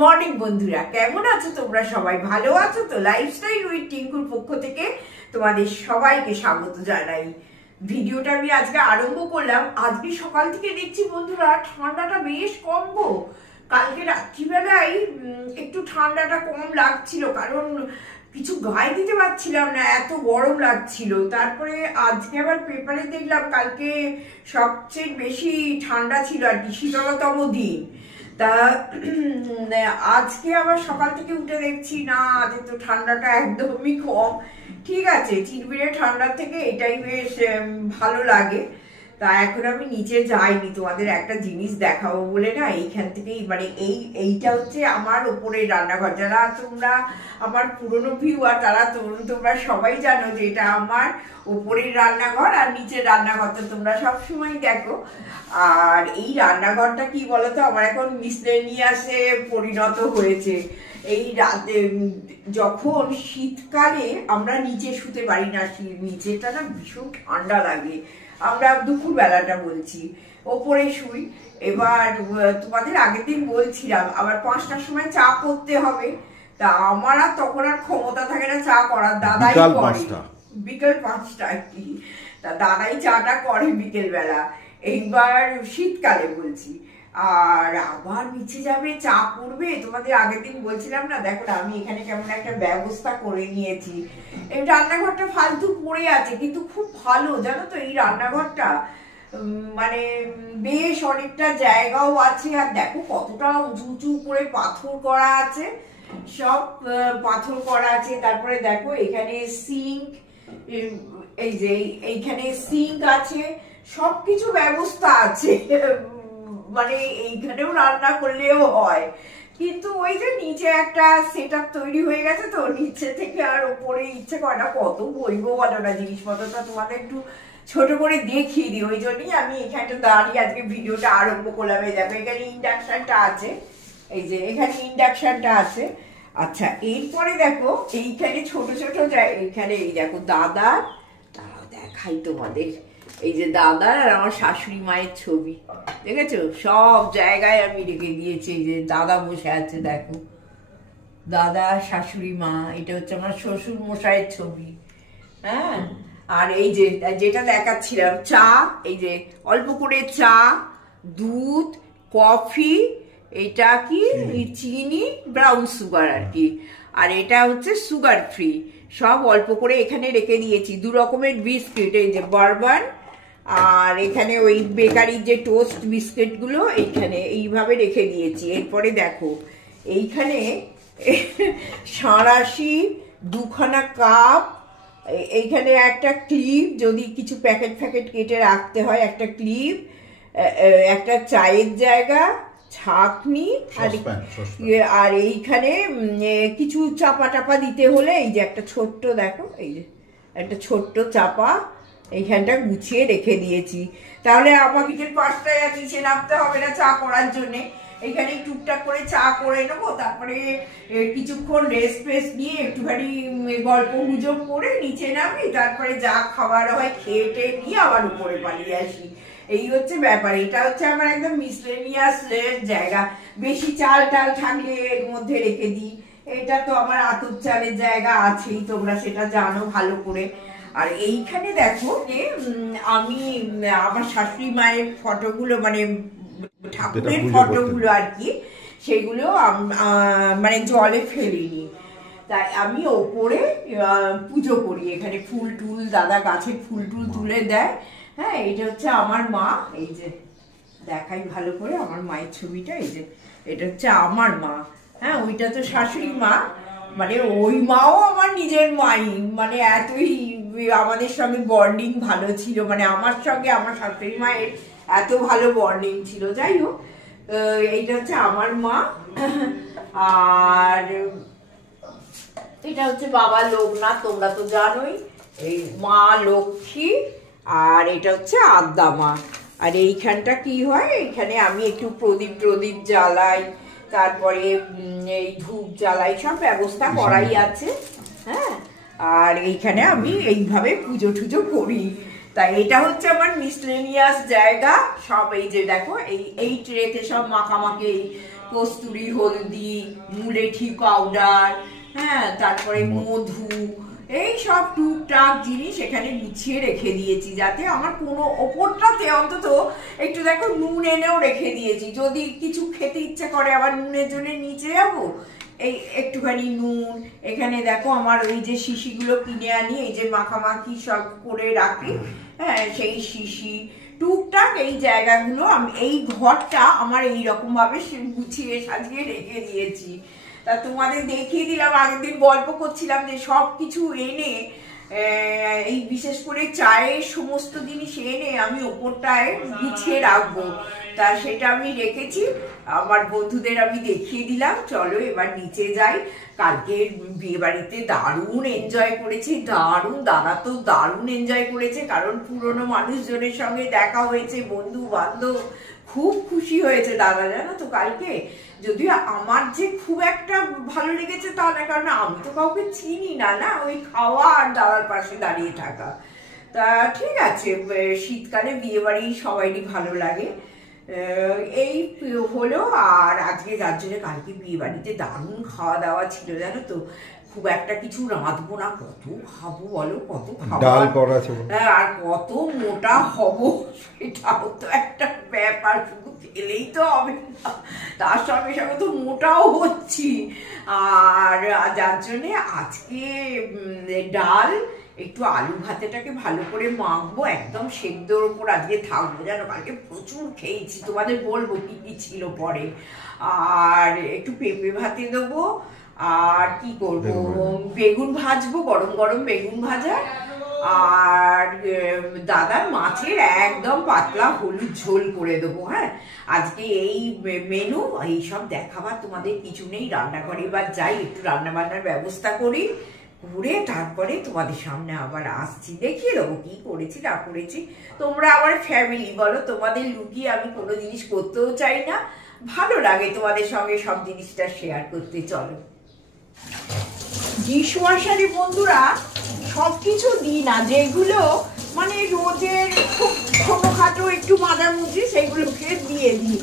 Morning বন্ধুরা, কেমন আছো তোমরা? সবাই ভালো আছো তো? লাইফস্টাইল উইথ টিঙ্কুর পক্ষ থেকে তোমাদের সবাইকে স্বাগত জানাই। ভিডিওটা আমি আজকে আরম্ভ করলাম। আজকে সকাল থেকে দেখছি বন্ধুরা ঠান্ডাটা বেশ কম গো। কালকে রাত্রিবেলায় একটু ঠান্ডাটা কম লাগছিল, কারণ কিছু গায়ে দিতে পারছিলাম না, এত গরম লাগছিল। তারপরে আজকে আবার পেপারে দেখলাম কালকে সবচেয়ে বেশি ঠান্ডা ছিল আর কি, শীতলতম দিন। তা আজকে আবার সকাল থেকে উঠে দেখছি না, আজকে তো ঠান্ডাটা একদমই কম। ঠিক আছে, চিরবিরে ঠান্ডার থেকে এটাই বেশ ভালো লাগে। তা এখন আমি নিচে যাইনি, তোমাদের একটা জিনিস দেখাবো বলে না এইখান থেকেই, মানে এইটা হচ্ছে আমার ওপরের রান্নাঘর। যারা তোমরা আমার পুরনো ভিউয়ার তারা তোমরা সবাই জানো যে এটা আমার ওপরের রান্নাঘর আর নিচের রান্নাঘরটা তোমরা সবসময় দেখো। আর এই রান্নাঘরটা কি বলতো, আমার এখন মিসলেনিয়াসে পরিণত হয়েছে। এই রাতে যখন শীতকালে আমরা নিচে শুতে পারি না, নিচেটা না ভীষণ ঠান্ডা লাগে, আমরা দুপুর বেলাটা বলছি, ওপরে শুই। এবার তোমাদের আগের দিন বলছিলাম আবার 5টার সময় চা করতে হবে। তা আমার আর তখন আর ক্ষমতা থাকে না চা করার, দাদাই করে বিকেল 5টা আর কি। তা দাদাই চাটা করে বিকেল বেলা, এইবার শীতকালে বলছি। আর আবার নিচে যাবে চা করবে, তোমাদের আগের দিন বলছিলাম না, দেখো না আমি এখানে কেমন একটা ব্যবস্থা করে নিয়েছি। এই রান্নাঘরটা ফালতু পড়ে আছে কিন্তু খুব ভালো, জানো তো এই রান্নাঘরটা, মানে বেশ অনেকটা জায়গাও আছে। আর দেখো কতটা উঁচু উঁচু করে পাথর করা আছে, সব পাথর করা আছে। তারপরে দেখো এখানে সিঙ্ক, এই যে এইখানে সিঙ্ক আছে, সবকিছু ব্যবস্থা আছে। মানে এইখানেও রান্না করলেও হয়, কিন্তু ওই যে নিচে একটা সেটআপ তৈরি হয়ে গেছে, তো নিচে থেকে আর ওপরে ইচ্ছে করে না, কত বইবো বলো না, জিনিসপত্রটা তোমাদের একটু ছোট করে দেখিয়ে দিই। ওই জন্যই আমি এখানটা দাঁড়িয়ে আজকে ভিডিওটা আরম্ভ করলাম। এই দেখো এখানে ইন্ডাকশনটা আছে, এই যে এখানে ইন্ডাকশনটা আছে। আচ্ছা, এরপরে দেখো এইখানে ছোট ছোট এইখানে এই দেখো দাদা, তারাও দেখাই তোমাদের, এই যে দাদার আর আমার শাশুড়ি মায়ের ছবি দেখেছো, সব জায়গায় আমি রেখে দিয়েছি। এই যে দাদা বসে আছে দেখো, দাদা শাশুড়ি মা, এটা হচ্ছে আমার শ্বশুর মশাইয়ের ছবি। হ্যাঁ, আর এই যে যেটা দেখাচ্ছিলাম চা, এই যে অল্প করে চা, দুধ, কফি, এটা কি চিনি, ব্রাউন সুগার আর কি, আর এটা হচ্ছে সুগার ফ্রি, সব অল্প করে এখানে রেখে দিয়েছি। 2 রকমের বিস্কিট, এই যে বারবান, আর এখানে ওই বেকারির যে টোস্ট বিস্কিট গুলো এইখানে এইভাবে রেখে দিয়েছি। এরপরে দেখো এইখানে সাঁড়াশি, 2খানা কাপ, এইখানে একটা ক্লিপ, যদি কিছু প্যাকেট ফ্যাকেট কেটে রাখতে হয় একটা ক্লিপ, একটা চায়ের জায়গা, ছাঁকনি, আর এইখানে কিছু চাপা টাপা দিতে হলে এই যে একটা ছোট্ট, দেখো এই যে একটা ছোট্ট চাপা এইখানটা গুছিয়ে রেখে দিয়েছি। তাহলে আমাকে বিকেল 5টায় আর নিচে নামতে হবে না চা করার জন্যে। এখানে টুকটাক করে চা করে নেবো, তারপরে কিছুক্ষণ রেস্ট ফেস্ট নিয়ে একটুখানি গল্প গুজব করে নিচে নামি, তারপরে যা খাবার হয় খেয়ে টেয়ে নিয়ে আবার উপরে পালিয়ে আসি। এই হচ্ছে ব্যাপার। এটা হচ্ছে আমার একদম মিসলেনিয়াস জায়গা। বেশি চাল টাল থাকলে এর মধ্যে রেখে দিই। এটা তো আমার আতপ চালের জায়গা আছেই, তোমরা সেটা জানো ভালো করে। আর এইখানে দেখো যে আমি আমার শাশুড়ি মায়ের ফটোগুলো, মানে ঠাকুরের ফটোগুলো আর কি, সেগুলো মানে জলে ফেলিনি, তাই আমি ওপরে পুজো করি। এখানে ফুল টুল, দাদা গাছের ফুল টুল তুলে দেয়। হ্যাঁ, এটা হচ্ছে আমার মা, এই যে দেখাই ভালো করে আমার মায়ের ছবিটা, এই যে এটা হচ্ছে আমার মা। হ্যাঁ, ওইটা তো শাশুড়ি মা, মানে ওই মাও আমার নিজের মাই, মানে এতই আমাদের সঙ্গে বন্ডিং ভালো ছিল, মানে আমার সঙ্গে আমার শাশুড়ি মায়ের এত ভালো বন্ডিং ছিল। যাই হোক, এইটা হচ্ছে আমার মা। আর এটা হচ্ছে বাবা লোকনাথ, তোমরা তো জানোই, এই মা লক্ষ্মী, আর এটা হচ্ছে আদ্যা মা। আর এইখানটা কি হয়, এইখানে আমি একটু প্রদীপ জ্বালাই, তারপরে এই ধূপ জ্বালাই, সব ব্যবস্থা করাই আছে। হ্যাঁ, আর এইখানে আমি এইভাবে পুজো টুজো করি। তাই এটা হচ্ছে আমার মিসলেনিয়াস জায়গা। সব এই যে দেখো এই ট্রেতে সব মাখামাখি কস্তুরি, হলদি, মুলেঠি পাউডার, হ্যাঁ, তারপরে মধু, এই সব টুকটাক জিনিস এখানে গুছিয়ে রেখে দিয়েছি, যাতে আমার কোনো ওপরটাতে অন্তত একটু দেখো নুন এনেও রেখে দিয়েছি, যদি কিছু খেতে ইচ্ছে করে আবার নুনের জন্য নিচে যাবো, এই একটুখানি নুন। এখানে দেখো আমার ওই যে শিশিগুলো কিনে আনি, এই যে মাখামাখি সব করে রাখি, হ্যাঁ, সেই শিশি টুকটাক এই জায়গাগুলো আমি, এই ঘরটা আমার এইরকম ভাবে গুছিয়ে সাজিয়ে রেখে দিয়েছি। তা তোমাদের দেখিয়ে দিলাম, আগের দিন গল্প করছিলাম যে সব কিছু এনে এই বিশেষ করে চায়ের সমস্ত জিনিস এনে আমি ওপরটায় গুছিয়ে রাখবো, তা সেটা আমি রেখেছি। আমার বন্ধুদের আমি দেখিয়ে দিলাম, চলো এবার নিচে যাই। কালকে বিয়ে বাড়িতে দারুণ এনজয় করেছি, দারুণ, দাদা তো দারুণ এনজয় করেছে, কারণ পুরনো মানুষজনের সঙ্গে দেখা হয়েছে, বন্ধু বান্ধব, খুব খুশি হয়েছে দাদা, জানো তো কালকে। যদিও আমার যে খুব একটা ভালো লেগেছে তা না, কারণ আমি তো কাউকে চিনি না, না, ওই খাওয়া আর দাদার পাশে দাঁড়িয়ে থাকা। তা ঠিক আছে, শীতকালে বিয়ে বাড়ি সবাইরই ভালো লাগে, এই হলো। আর আজকে যার জন্য কালকে বিয়ে বাড়িতে দারুণ খাওয়া দাওয়া ছিল, জানো তো। খুব একটা কিছু রাঁধবো না, কত খাবো বলো, কত খাবো, আর কত মোটা হব সেটাও তো একটা ব্যাপার, শুধু খেলেই তো হবে না, তার সঙ্গে সঙ্গে তো মোটাও হচ্ছি। আর যার জন্যে আজকে ডাল, একটু আলু ভাতেটাকে ভালো করে মাখবো, একদম সেদ্ধর ওপর আজকে থাকবো, জানো। কালকে প্রচুর খেয়েছি, তোমাদের বলবো কি কি ছিল পরে। আর একটু পেঁপে ভাতে দেবো, আর কি করবো, বেগুন ভাজবো, গরম গরম বেগুন ভাজা। আর দাদার মাছের একদম পাতলা হলুদ ঝোল করে দেবো। হ্যাঁ, আজকে এই মেনু, এইসব দেখাবার তোমাদের কিছু নেই। রান্নাঘরে এবার যাই, একটু রান্না বান্নার ব্যবস্থা করি, ঘুরে তারপরে তোমাদের সামনে আবার আসছি, দেখিয়ে দেবো কি করেছি না করেছি। তোমরা আমার ফ্যামিলি বলো, তোমাদের লুকিয়ে আমি কোনো জিনিস করতেও চাই না, ভালো লাগে তোমাদের সঙ্গে সব জিনিসটা শেয়ার করতে। চলো, ডিশওয়াশারে বন্ধুরা সবকিছু দিই না, যেগুলো মানে রোজের খুব ছোটখাটো একটু মাঝামুঝি, সেগুলোকে দিয়ে দিই।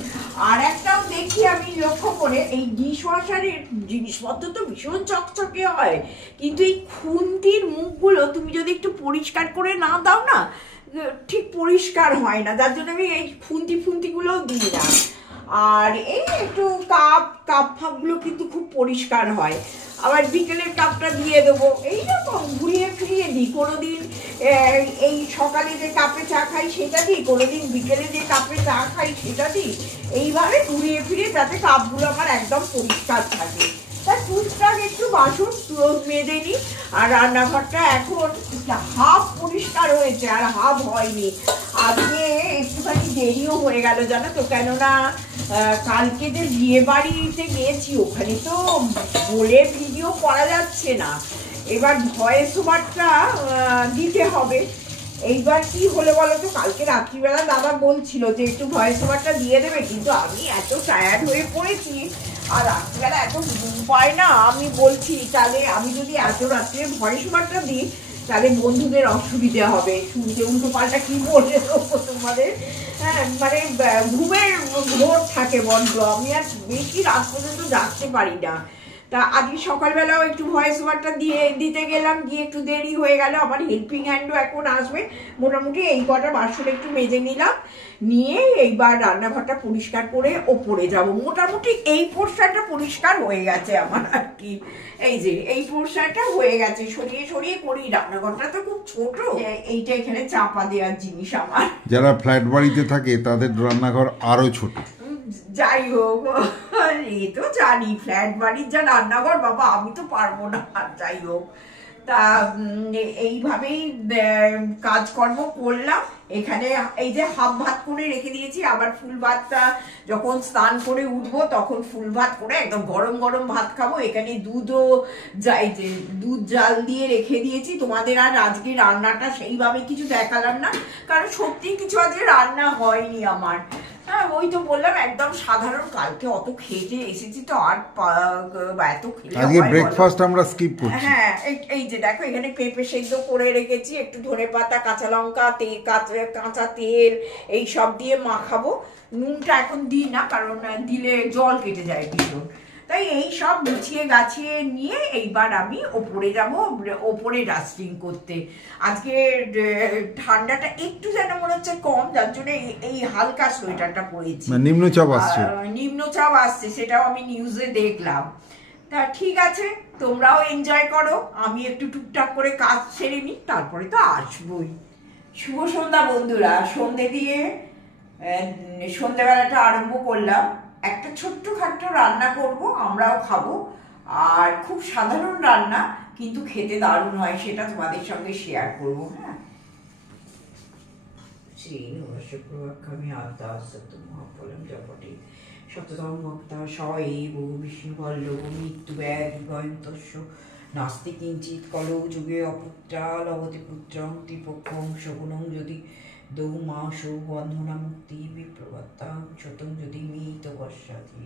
আর একটাও দেখি আমি লক্ষ্য করে, এই ডিশওয়াশারের জিনিসপত্র তো ভীষণ চকচকে হয়, কিন্তু এই খুন্তির মুখগুলো তুমি যদি একটু পরিষ্কার করে না দাও না, ঠিক পরিষ্কার হয় না, যার জন্য আমি এই খুন্তিগুলোও দিই না। আর এই একটু কাপ ফাপগুলো কিন্তু খুব পরিষ্কার হয়। আবার বিকেলের কাপটা দিয়ে দেবো, এইরকম ঘুরিয়ে ফিরিয়ে দিই। কোনোদিন এই সকালে যে কাপে চা খাই সেটা দিই, কোনোদিন বিকেলে যে কাপে চা খাই সেটা দিই, এইভাবে ঘুরিয়ে ফিরিয়ে যাতে কাপগুলো আমার একদম পরিষ্কার থাকে। তা টুকটাক একটু বাসন মেজে নিই। আর রান্নাঘরটা এখন হাফ পরিষ্কার হয়েছে আর হাফ হয়নি। আজকে একটুখানি দেরিও হয়ে গেল, জানো তো, কেননা কালকে যে বিয়ে বাড়িতে গিয়েছি ওখানে তো বলে ভিডিও করা যাচ্ছে না, এবার ভয়েস ওভারটা দিতে হবে। এইবার কি হলো বলো তো, কালকে রাত্রিবেলা দাদা বলছিল যে একটু ভয়েস ওভারটা দিয়ে দেবে, কিন্তু আমি এত টায়ার্ড হয়ে পড়েছি আর রাত্রিবেলা এত ঘুম পায় না, আমি বলছি তাহলে আমি যদি এত রাত্রে ভয়েস ওভারটা দিই তাহলে বন্ধুদের অসুবিধে হবে, শুনতে উল্টো পাল্টা কি বলে দেবো তোমাদের। হ্যাঁ, মানে ঘুমের ঘোর থাকে বড্ড, আমি আর বেশি রাত পর্যন্ত জাগতে পারি না। তা আজকে সকালবেলাও একটু ভয়েস ওভারটা দিতে গেলাম, গিয়ে একটু দেরি হয়ে গেল। আমার হেল্পিং হ্যান্ডও এখন আসবে। মোটামুটি এই কটা বাসন একটু মেজে নিলাম, নিয়ে এইবার রান্নাঘরটা পরিষ্কার করে ওপরে যাব। মোটামুটি এই পোর্শনটা পরিষ্কার হয়ে গেছে আমার আর কি, এই যে এই পোর্শনটা হয়ে গেছে, সরিয়ে সরিয়ে করি। রান্নাঘরটা তো খুব ছোট, এইটা এখানে চাপা দেওয়ার জিনিস আমার। যারা ফ্ল্যাট বাড়িতে থাকে তাদের রান্নাঘর আরো ছোট। যাই হোক, এ তো জানি ফ্ল্যাট বাড়ির যা রান্নাঘর, বাবা আমি তো পারবো না। যাই হোক, তা এইভাবেই কাজকর্ম করলাম। এখানে এই যে হাফ ভাত করে রেখে দিয়েছি, আবার ফুল ভাতটা যখন স্নান করে উঠবো তখন ফুল ভাত করে একদম গরম গরম ভাত খাবো। এখানে দুধও দুধ জাল দিয়ে রেখে দিয়েছি। তোমাদের আর আজকে রান্নাটা সেইভাবে কিছু দেখালাম না, কারণ সত্যি কিছু আজকে রান্না হয়নি আমার। হ্যাঁ ওই তো বললাম একদম সাধারণ, কালকে অত খেতে এসেছি তো আর এত খেলে আজকে ব্রেকফাস্ট আমরা স্কিপ করছি। হ্যাঁ এই যে দেখো এখানে পেঁপে সেদ্ধ করে রেখেছি, একটু ধনেপাতা, কাঁচা লঙ্কা, কাঁচা তেল এই সব দিয়ে মাখাবো। নুনটা এখন দিই না, কারণ দিলে জল কেটে যায় ভীষণ। তাই এই সব গুছিয়ে গাছিয়ে নিয়ে এইবার আমি ওপরে যাব, ওপরে ডাস্টিং করতে। আজকে ঠান্ডাটা একটু যেন মনে হচ্ছে কম, যার জন্য এই হালকা সোয়েটারটা পরেছি। নিম্নচাপ আসছে, নিম্নচাপ আসছে, সেটাও আমি নিউজে দেখলাম। তা ঠিক আছে, তোমরাও এনজয় করো, আমি একটু টুকটাক করে কাজ সেরে নিই, তারপরে তো আসবোই। শুভ সন্ধ্যা বন্ধুরা, সন্ধে দিয়ে সন্ধ্যেবেলাটা আরম্ভ করলাম। একটা ছোট্ট খাট্ট রান্না করব, আমরাও খাবো। আর খুব সাধারণ রান্না, কিন্তু খেতে দারুণ হয়, সেটা তোমাদের সঙ্গে শেয়ার করবো। হ্যাঁ, শ্রীনিবাসপ্রভাক্ষামি আদ্যা সত্য মহাফলম জপটে শততম ভক্তা সএব বিষ্ণুবল্লভ মৃত্যু ব্যাধি গয়ন্তস্য নাস্তি কিঞ্চিৎ কলৌ যুগে অপুত্রা লভতে পুত্রং ত্রিপক্ষং শগুনং যদি দৌমাস বন্ধনা মুক্তি বিপ্রবত্তাং শতং যদি মিত বর্ষাধি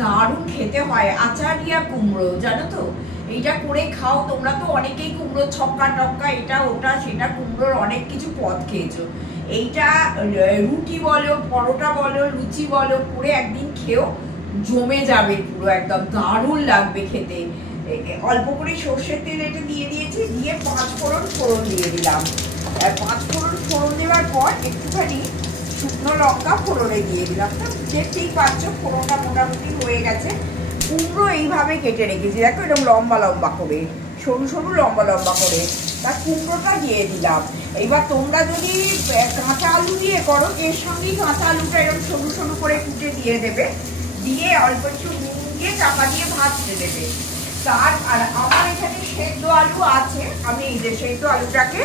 দারুণ খেতে হয় আচারিয়া কুমড়ো, জানো তো? এইটা করে খাও তোমরা, তো অনেকেই কুমড়ো ছক্কা টক্কা এটা ওটা সেটা কুমড়োর অনেক কিছু পদ খেয়েছো। এইটা রুটি বলো, পরোটা বলো, লুচি বলো, করে একদিন খেও, জমে যাবে পুরো, একদম দারুণ লাগবে খেতে। অল্প করে সর্ষের তেল এটা দিয়ে দিয়েছি, দিয়ে 5 ফোড়ন দিয়ে দিলাম। 5 ফোড়ন দেওয়ার পর একটুখানি শুকনো লঙ্কা ফোড়নে দিয়ে দিলাম। দেখতেই পাচ্ছ ফোড়নটা মোটামুটি হয়ে গেছে। কুমড়ো এইভাবে কেটে রেখেছি, দেখো এরকম লম্বা লম্বা করে, সরু সরু লম্বা লম্বা করে, তার কুমড়োটা দিয়ে দিলাম। এইবার তোমরা যদি কাঁচা আলু দিয়ে করো, এর সঙ্গেই কাঁচা আলুটা এরকম সরু সরু করে কুটে দিয়ে দেবে, দিয়ে অল্প একটু নুন দিয়ে চাপা দিয়ে ভাজতে দেবে। আর আমার এখানে সেদ্ধ আলু আছে, আমি এই যে সেদ্ধ আলুটাকে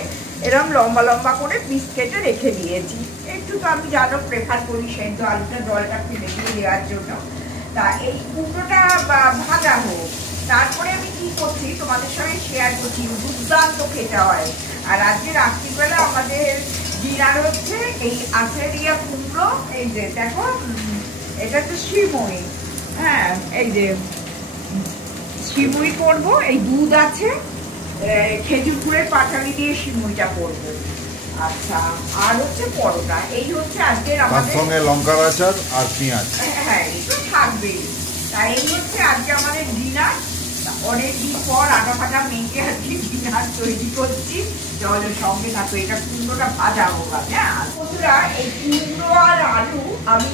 এরকম লম্বা লম্বা করে পিস কেটে রেখে দিয়েছি। একটু তো আমি জানো প্রেফার করি সেদ্ধ আলুটা জলটা ফেলে দিয়ে দেওয়ার জন্য। তা এই কুমড়োটা ভাজা হোক, তারপরে আমি কি করছি তোমাদের সঙ্গে শেয়ার করছি। দুর্দান্ত খেতে হয়। আর আজকে রাত্রিবেলা আমাদের ডিনার হচ্ছে এই আচারিয়া কুমড়ো। এই যে দেখো, এটা তো শিমুই। হ্যাঁ, এই যে শিমুই করবো, এই দুধ আছে, খেজুর গুড়ের পাটালি দিয়ে শিমুইটা করবো। আচ্ছা, আর হচ্ছে পরোটা। এই হচ্ছে আজকের আমাদের সঙ্গে লঙ্কার আচার আর পেঁয়াজ। হ্যাঁ, এই তো থাকবেই। তাই এই হচ্ছে আজকে আমাদের ডিনার। অনেকদিন পর আটা ফাটা মেখে আজকে ডিনার তৈরি করছি। চলো সঙ্গে থাকো, এটা কুমড়োটা ভাজা হোক। হ্যাঁ বন্ধুরা, এই কুমড়ো আর আলু আমি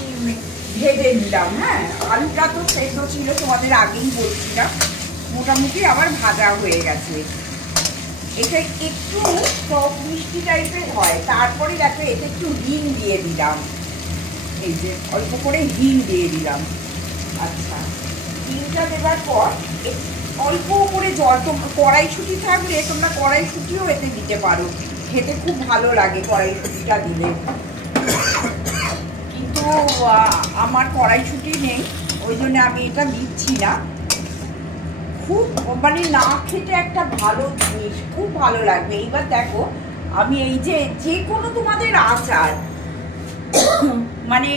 ভেজে নিলাম। হ্যাঁ, আলুটা তো সেদ্ধ ছিল, তোমাদের আগেই বলছিলাম, মোটামুটি আমার ভাজা হয়ে গেছে। এটা একটু টক মিষ্টি টাইপের হয়। তারপরে দেখো এতে একটু হিং দিয়ে দিলাম, এই যে অল্প করে হিং দিয়ে দিলাম। আচ্ছা, হিংটা দেওয়ার পর অল্প করে জল, তোমরা কড়াইশুঁটি থাকলে তোমরা কড়াইশুঁটিও এতে দিতে পারো, খেতে খুব ভালো লাগে কড়াইশুঁটিটা দিলে। কিন্তু আমার কড়াইশুঁটি নেই, ওই জন্য আমি এটা দিচ্ছি না। খুব মানে না খেতে একটা ভালো জিনিস, খুব ভালো লাগবে। এইবার দেখো আমি এই যে কোনো তোমাদের আচার, মানে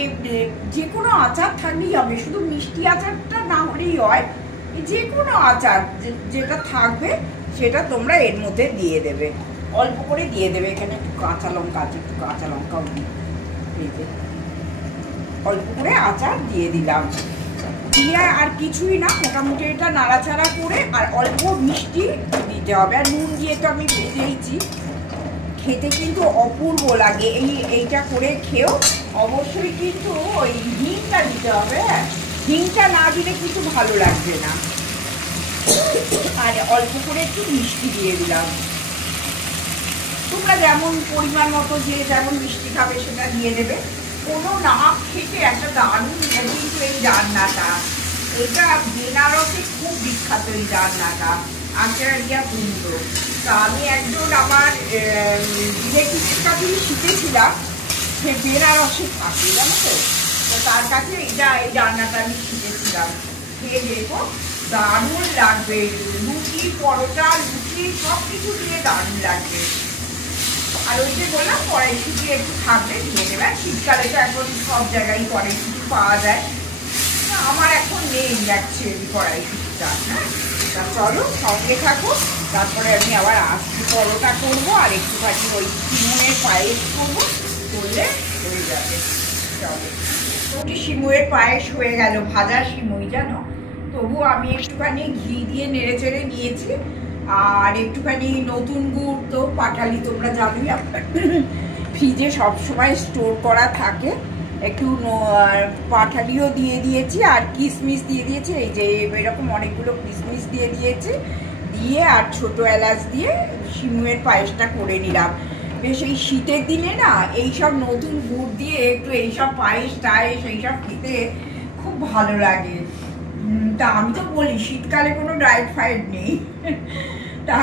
যে কোনো আচার থাকলেই হবে, শুধু মিষ্টি আচারটা না হলেই হয়। যে কোনো আচার যেটা থাকবে সেটা তোমরা এর মধ্যে দিয়ে দেবে, অল্প করে দিয়ে দেবে। এখানে একটু কাঁচা লঙ্কা আছে, একটু কাঁচা লঙ্কাও দিই, অল্প করে আচার দিয়ে দিলাম। দিয়ে আর কিছুই না, মোটামুটি এটা নাড়াচাড়া করে আর অল্প মিষ্টি দিতে হবে। আর নুন দিয়ে তো আমি ভেজেইছি, খেতে কিন্তু অপূর্ব লাগে। এইটা করে খেও। অবশ্যই কিন্তু ওই হিংটা দিতে হবে। হিংটা না দিলে কিন্তু ভালো লাগবে না। আর অল্প করে একটু মিষ্টি দিয়ে দিলাম। তোমরা যেমন পরিমাণ মতো যে যেমন মিষ্টি খাবে সেটা দিয়ে দেবে। কোনো না খেতে একটা দারুণ কিন্তু এই রান্নাটা, এটা বেনারসে খুব বিখ্যাত এই রান্নাটা, আচারিয়া কুণ্ড। তা আমি একজন আমার রিলেটিভের কাছেই শিখেছিলাম, সে বেনারসে থাকে জানো তো, তো তার কাছে এই রান্নাটা আমি শিখেছিলাম। খেয়ে দেখো, দারুণ লাগবে, লুচি পরোটা লুচি সব কিছু দিয়ে দারুণ লাগবে। আর ওই যে বললাম কড়াইশুঁটি একটু থাকলে দিয়ে দেবে, শীতকালে তো এখন সব জায়গায় কড়াইশুঁটি পাওয়া যায়, আমার এখন নেই যাচ্ছে কড়াইশুঁটিটা। হ্যাঁ, তা চলো সঙ্গে থাকো, তারপরে আমি আবার আসছি, পরোটা করবো আর একটুখানি ওই শিমুয়ের পায়েস করবো, করলে হয়ে যাবে। চলো, ওটি শিমুয়ের পায়েস হয়ে গেল, ভাজা শিমুই জানো, তবু আমি একটুখানি ঘি দিয়ে নেড়ে চেড়ে নিয়েছি। আর একটুখানি নতুন গুড় তো পাটালি তোমরা জানোই ফ্রিজে সবসময় স্টোর করা থাকে, একটু পাটালিও দিয়ে দিয়েছি আর কিশমিশ দিয়ে দিয়েছি, এই যে এরকম অনেকগুলো কিশমিশ দিয়ে দিয়েছি, দিয়ে আর ছোট এলাচ দিয়ে শিমুয়ের পায়েসটা করে নিলাম। বেশ এই শীতের দিনে না এইসব নতুন গুড় দিয়ে একটু এইসব পায়েস টায়েস এইসব খেতে খুব ভালো লাগে। তা আমি তো বলি শীতকালে কোনো ডায়েট ফায়েট নেই, তা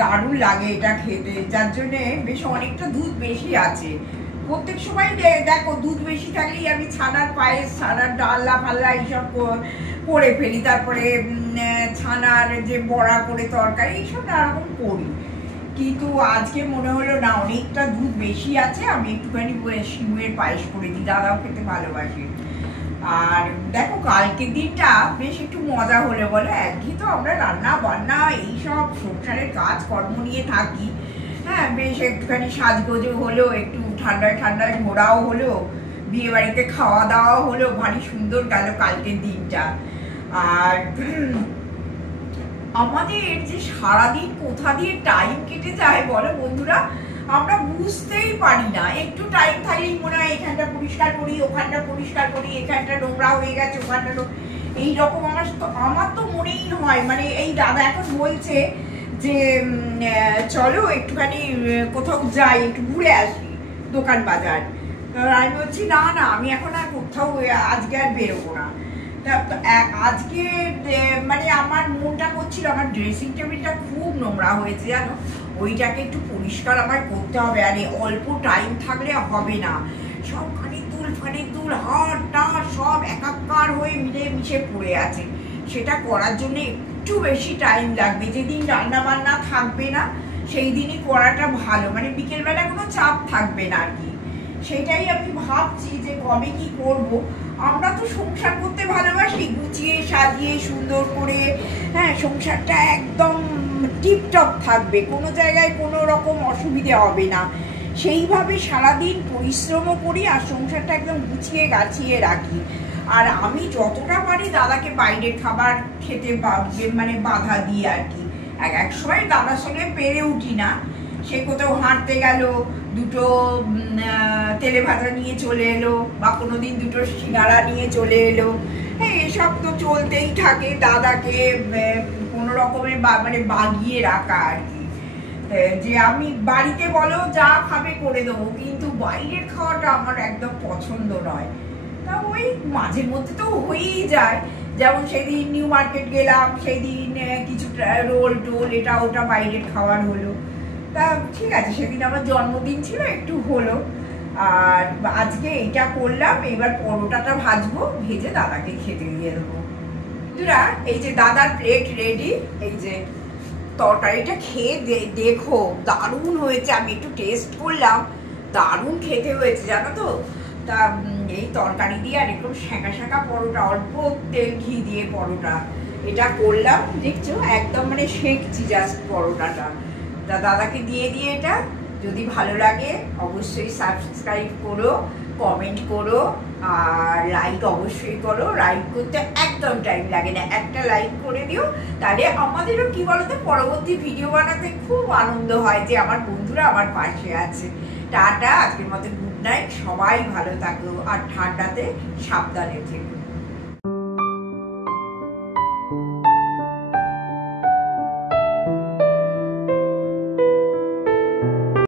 দারুণ লাগে এটা খেতে, যার জন্যে বেশ অনেকটা দুধ বেশি আছে। প্রত্যেক সময় দেখো দুধ বেশি থাকলেই আমি ছানার পায়েস, ছানার ডাল্লা ফাল্লা এইসব করে ফেলি, তারপরে ছানার যে বড়া করে তরকারি এইসব নানারকম করি, কিন্তু আজকে মনে হলো না অনেকটা দুধ বেশি আছে, আমি একটুখানি শিমুয়ের পায়েস করে দিই, দাদাও খেতে ভালোবাসে। আর দেখো কালকের দিনটা বেশ একটু মজা হলে বলো, একঘেয়ে তো আমরা রান্না বান্না এইসব সংসারের কাজকর্ম নিয়ে থাকি, হ্যাঁ বেশ একটুখানি সাজগোজও হলো, একটু ঠান্ডায় ঠান্ডায় ঘোরাও হলো, বিয়ে বাড়িতে খাওয়া দাওয়াও হলো, ভারী সুন্দর গেল কালকের দিনটা। আর আমাদের যে সারাদিন কোথা দিয়ে টাইম কেটে যায় বলো বন্ধুরা, আমরা বুঝতেই পারি না। একটু টাইম থাকলেই মনে হয় এখানটা পরিষ্কার করি, ওখানটা পরিষ্কার করি, এখানটা নোংরা হয়ে গেছে, ওখানটা এইরকম আমার তো মনেই হয়, মানে এই দাদা এখন বলছে যে চলো একটুখানি কোথাও যাই, একটু ঘুরে আসি দোকান বাজার। আমি বলছি না না, আমি এখন আর কোথাও আজকে আর বেরোবো না। আজকে মানে আমার মনটা করছিল, আমার ড্রেসিং টেবিলটা খুব নোংরা হয়েছে জানো, ওইটাকে একটু পরিষ্কার আমার করতে হবে, আর অল্প টাইম থাকলে হবে না, সব ফানির দুল হাট টাট সব একাকার হয়ে মিলে মিশে পড়ে আছে, সেটা করার জন্য একটু বেশি টাইম লাগবে। যেদিন রান্না বান্না থাকবে না সেই দিনই করাটা ভালো, মানে বিকেলবেলা কোনো চাপ থাকবে না আর কি, সেটাই আমি ভাবছি যে কবে কি করব। আমরা তো সংসার করতে ভালোবাসি, গুছিয়ে সাজিয়ে সুন্দর করে, হ্যাঁ সংসারটা একদম টিপটপ থাকবে, কোনো জায়গায় কোনো রকম অসুবিধে হবে না, সেইভাবে সারাদিন পরিশ্রমও করি আর সংসারটা একদম গুছিয়ে গাছিয়ে রাখি। আর আমি যতটা পারি দাদাকে বাইরের খাবার খেতে মানে বাধা দিই আর কি, এক সময় দাদার সঙ্গে পেরে উঠি না, সে কোথাও হাঁটতে গেল দুটো তেলে ভাজা নিয়ে চলে এলো, বা কোনোদিন দুটো সিঙ্গারা নিয়ে চলে এলো, হ্যাঁ এসব তো চলতেই থাকে, দাদাকে কোনো রকমের মানে বাগিয়ে রাখা আর কি, যে আমি বাড়িতে বলো যা খাবে করে দেবো, কিন্তু বাইরের খাওয়াটা আমার একদম পছন্দ নয়। তা ওই মাঝের মধ্যে তো হয়েই যায়, যেমন সেদিন নিউ মার্কেট গেলাম, সেই দিন কিছুটা রোল টোল এটা ওটা বাইরের খাওয়ার হলো, তা ঠিক আছে সেদিন আমার জন্মদিন ছিল একটু হলো, আর আজকে এটা করলাম। এবার পরোটাটা ভাজবো, ভেজে দাদাকে খেতে দিয়ে দেবো। বন্ধুরা এই যে দাদার প্লেট রেডি, এই যে তরকারিটা খেয়ে দেখো দারুণ হয়েছে, আমি একটু টেস্ট করলাম, দারুণ খেতে হয়েছে জানো তো। তা এই তরকারি দিয়ে আর একটু শাঁকা শাঁকা পরোটা, অল্প তেল ঘি দিয়ে পরোটা এটা করলাম, দেখছো একদম মানে সেঁকছি জাস্ট পরোটাটা। তা দাদাকে দিয়ে এটা, যদি ভালো লাগে অবশ্যই সাবস্ক্রাইব করো, কমেন্ট করো, আর লাইক অবশ্যই করো। লাইক করতে একদম টাইম লাগে না, একটা লাইক করে দিও, তাহলে আমাদেরও কি বলতো পরবর্তী ভিডিও বানাতে খুব আনন্দ হয় যে আমার বন্ধুরা আমার পাশে আছে। টাটা, আজকের মতো গুড নাইট, সবাই ভালো থাকো আর ঠান্ডাতে সাবধানে থেকো।